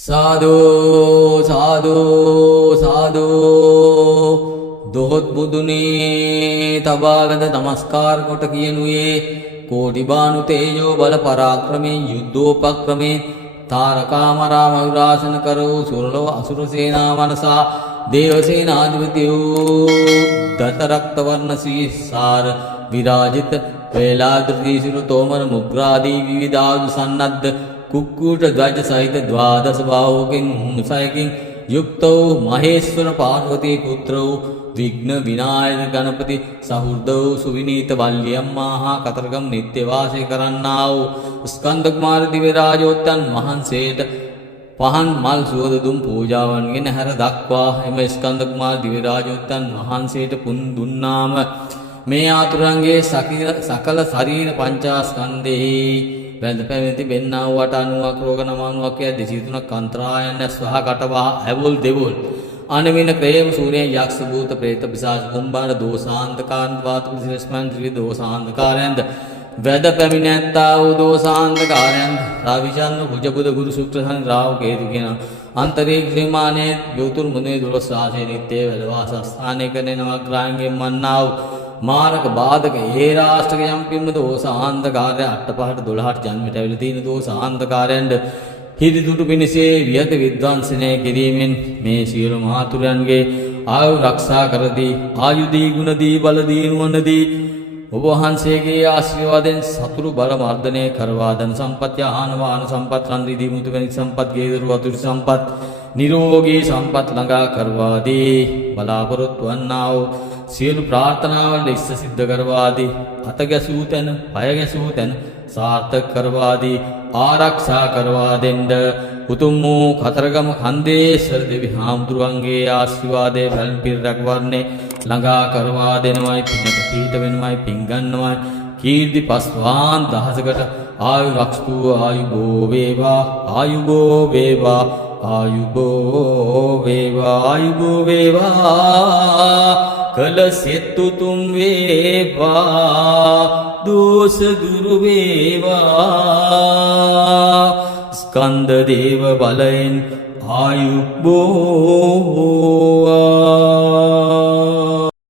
साधो साधो साधो दोहत बुदुने तबागद नमस्कार කොට කියනුයේ කෝටි බානු තේජෝ බල පරාක්‍රමේ යුද්ධෝපක්‍රමේ තාරකාමරා මයුරාසන කරෝ සුරලෝ අසුර සේනා මනසා දේව සේනාධිපතියෝ දතරක්ත වර්ණ සීසාර විරාජිත වේලාද්‍රීසිරු තෝමර මුග්‍රාදී විවිධාදු සන්නද්ධ कुक्कूट ध्वज सहित द्वादश भावों मुसायकिं युक्तौ महेश्वर पार्वती पुत्रौ विघ्न विनायक गणपति सहृदौ सुविनीत बाल्यम्मा कतरगम नित्यवासे करन्नाव स्कंद कुमार दिव्यराजोत्तन महंसेट पहन मल सुवदुम पूजावन्गे नहर दक्वा एम स्कंद कुमार दिव्यराजोत्तन महंसेट पुंदुन्नाम මේ ආතුරංගේ සකල ශරීර පංචස්කන්ධෙහි වැඳ පැවති බෙන්නා වූ 890ක් රෝග 99ක් ය 203ක් අන්තරායන් ස්වහ කටවා ඇවුල් දෙවුල් අනවින ක්‍රේම සූර්ය යක්ෂ භූත ප්‍රේත පිසාච කුම්භාර දෝසාන්තකාරන් වාත විශේෂමන් ත්‍රි දෝසාන්තකාරයන්ද වැද පැමිණැත්තා වූ දෝසාන්තකාරයන් රාවිචන්ද්‍ර භුජබුද ගුරු ශුක්‍ර සන් රාහු කේතු කියන अंतरिक्ष विमाने ज्योतिर् मुने दुरस्वासे नित्य वेदवास स्थाने करने नवग्रहांगे मन्नाव मारक बाधक हे राष्ट्र यंपिम दोषांधकार्य अट्टपहट दुलहट जन्म तीन दोषांधकार्यंड हिदि दुटु पिनिसे वियत विद्वांसने किरीमिन मे सियलु महातुरयන්ගේ ආයු රක්ෂා කරදී ආයුදී ගුණදී බලදී නුවණදී ඔබ වහන්සේගේ ආශිර්වාදෙන් සතුරු බල මර්ධනය කරවා දන සම්පත් යාන වාහන සම්පත් රන්දිදී මුතු වෙනි සම්පත් ගේදරු වතුරු සම්පත් නිරෝගී සම්පත් ළඟා කරවා දී බලාපොරොත්තු වන්නා වූ සියලු ප්‍රාර්ථනාවල් ඉෂ්ට සිද්ධ කරවා දී අත ගැසූ තැන පය ගැසූ තැන සාර්ථක කරවා දී ආරක්ෂා කරවා දෙන්න උතුම් වූ කතරගම කන්දේශ්වර දෙවි හාමුදුරුවන්ගේ ආශිර්වාදයේ බලන් පිරක් වර්ණේ ළඟා කරවා දෙනවයි පිනට පිට වෙනවයි පින් ගන්නවයි කීර්ති පස්වාන් දහසකට ආයු රක්ෂ්පු ආයුබෝ වේවා ආයුබෝ වේවා ආයුබෝ වේවා ආයුබෝ වේවා කල සෙත්තු තුම් වේවා දෝෂ දුරු වේවා ස්කන්ධ දේව බලෙන් ආයුබෝ